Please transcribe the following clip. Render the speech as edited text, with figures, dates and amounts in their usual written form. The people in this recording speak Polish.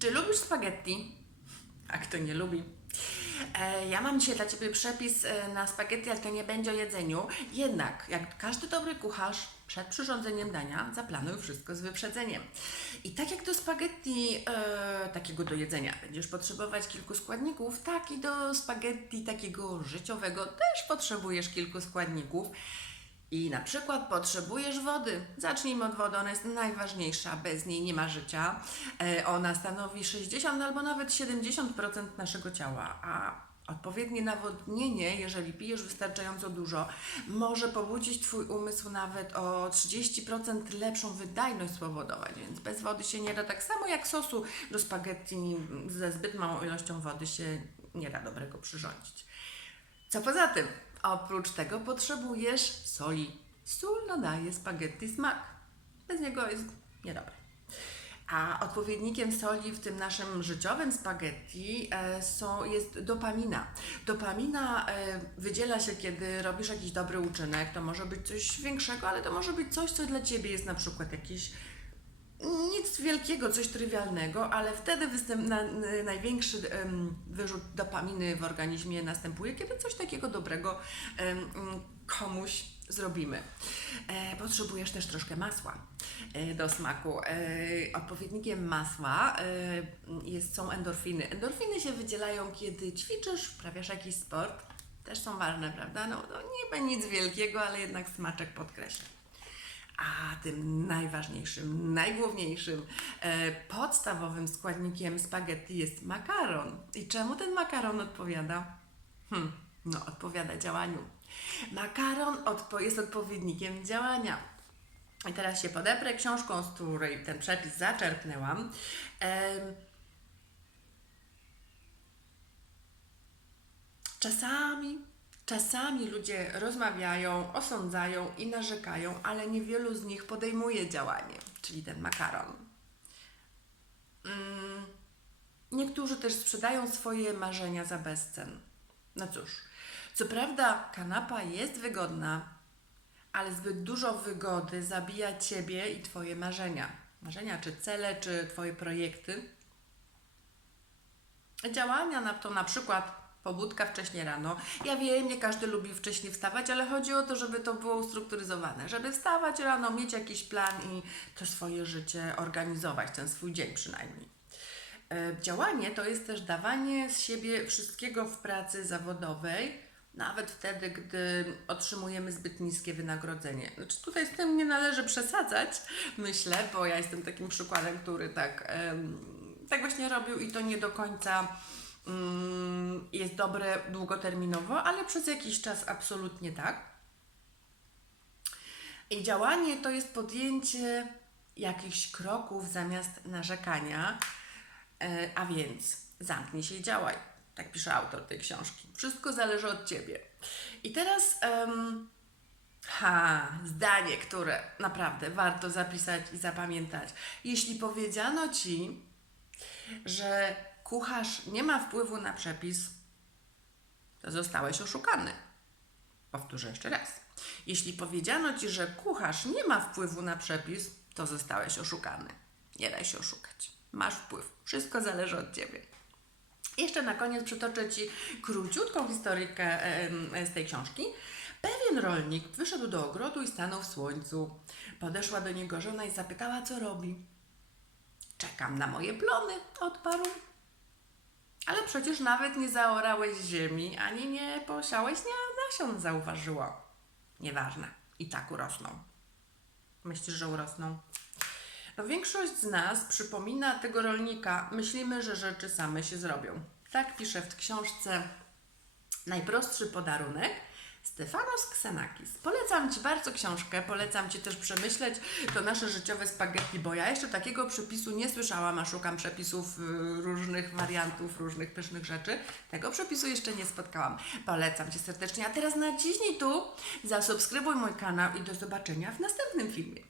Czy lubisz spaghetti? A kto nie lubi? Ja mam dzisiaj dla Ciebie przepis na spaghetti, ale to nie będzie o jedzeniu. Jednak, jak każdy dobry kucharz, przed przyrządzeniem dania zaplanuj wszystko z wyprzedzeniem. I tak jak do spaghetti takiego do jedzenia będziesz potrzebować kilku składników, tak i do spaghetti takiego życiowego też potrzebujesz kilku składników. I na przykład potrzebujesz wody. Zacznijmy od wody, ona jest najważniejsza, bez niej nie ma życia. Ona stanowi 60 albo nawet 70% naszego ciała, a odpowiednie nawodnienie, jeżeli pijesz wystarczająco dużo, może pobudzić Twój umysł nawet o 30% lepszą wydajność spowodować, więc bez wody się nie da, tak samo jak sosu do spaghetti ze zbyt małą ilością wody się nie da dobrego przyrządzić. Co poza tym? Oprócz tego potrzebujesz soli. Sól nadaje spaghetti smak. Bez niego jest niedobre. A odpowiednikiem soli w tym naszym życiowym spaghetti jest dopamina. Dopamina wydziela się, kiedy robisz jakiś dobry uczynek. To może być coś większego, ale to może być coś, co dla Ciebie jest na przykład jakiś nic wielkiego, coś trywialnego, ale wtedy największy wyrzut dopaminy w organizmie następuje, kiedy coś takiego dobrego komuś zrobimy. Potrzebujesz też troszkę masła do smaku. Odpowiednikiem masła są endorfiny. Endorfiny się wydzielają, kiedy ćwiczysz, wprawiasz jakiś sport. Też są ważne, prawda? No niby nic wielkiego, ale jednak smaczek podkreśla. A tym najważniejszym, najgłówniejszym, podstawowym składnikiem spaghetti jest makaron. I czemu ten makaron odpowiada? Odpowiada działaniu. Makaron jest odpowiednikiem działania. I teraz się podeprę książką, z której ten przepis zaczerpnęłam. Czasami ludzie rozmawiają, osądzają i narzekają, ale niewielu z nich podejmuje działanie, czyli ten makaron. Niektórzy też sprzedają swoje marzenia za bezcen. No cóż, co prawda kanapa jest wygodna, ale zbyt dużo wygody zabija Ciebie i Twoje marzenia. Marzenia, czy cele, czy Twoje projekty. Działania na przykład pobudka wcześnie rano. Ja wiem, nie każdy lubi wcześniej wstawać, ale chodzi o to, żeby to było ustrukturyzowane. Żeby wstawać rano, mieć jakiś plan i to swoje życie organizować, ten swój dzień przynajmniej. Działanie to jest też dawanie z siebie wszystkiego w pracy zawodowej, nawet wtedy, gdy otrzymujemy zbyt niskie wynagrodzenie. Znaczy tutaj z tym nie należy przesadzać, myślę, bo ja jestem takim przykładem, który tak właśnie robił i to nie do końca jest dobre długoterminowo, ale przez jakiś czas absolutnie tak. I działanie to jest podjęcie jakichś kroków zamiast narzekania, a więc zamknij się i działaj. Tak pisze autor tej książki. Wszystko zależy od Ciebie. I teraz zdanie, które naprawdę warto zapisać i zapamiętać. Jeśli powiedziano Ci, że kucharz nie ma wpływu na przepis, to zostałeś oszukany. Powtórzę jeszcze raz. Jeśli powiedziano Ci, że kucharz nie ma wpływu na przepis, to zostałeś oszukany. Nie daj się oszukać. Masz wpływ. Wszystko zależy od Ciebie. Jeszcze na koniec przytoczę Ci króciutką historyjkę z tej książki. Pewien rolnik wyszedł do ogrodu i stanął w słońcu. Podeszła do niego żona i zapytała, co robi. Czekam na moje plony, odparł. Ale przecież nawet nie zaorałeś ziemi, ani nie posiałeś nasion, zauważyła. Nieważne, i tak urosną. Myślisz, że urosną? Większość z nas przypomina tego rolnika. Myślimy, że rzeczy same się zrobią. Tak pisze w książce Najprostszy podarunek Stefanos Xenakis. Polecam Ci bardzo książkę, polecam Ci też przemyśleć to nasze życiowe spaghetti, bo ja jeszcze takiego przepisu nie słyszałam, a szukam przepisów różnych wariantów, różnych pysznych rzeczy. Tego przepisu jeszcze nie spotkałam. Polecam Ci serdecznie. A teraz naciśnij tu, zasubskrybuj mój kanał i do zobaczenia w następnym filmie.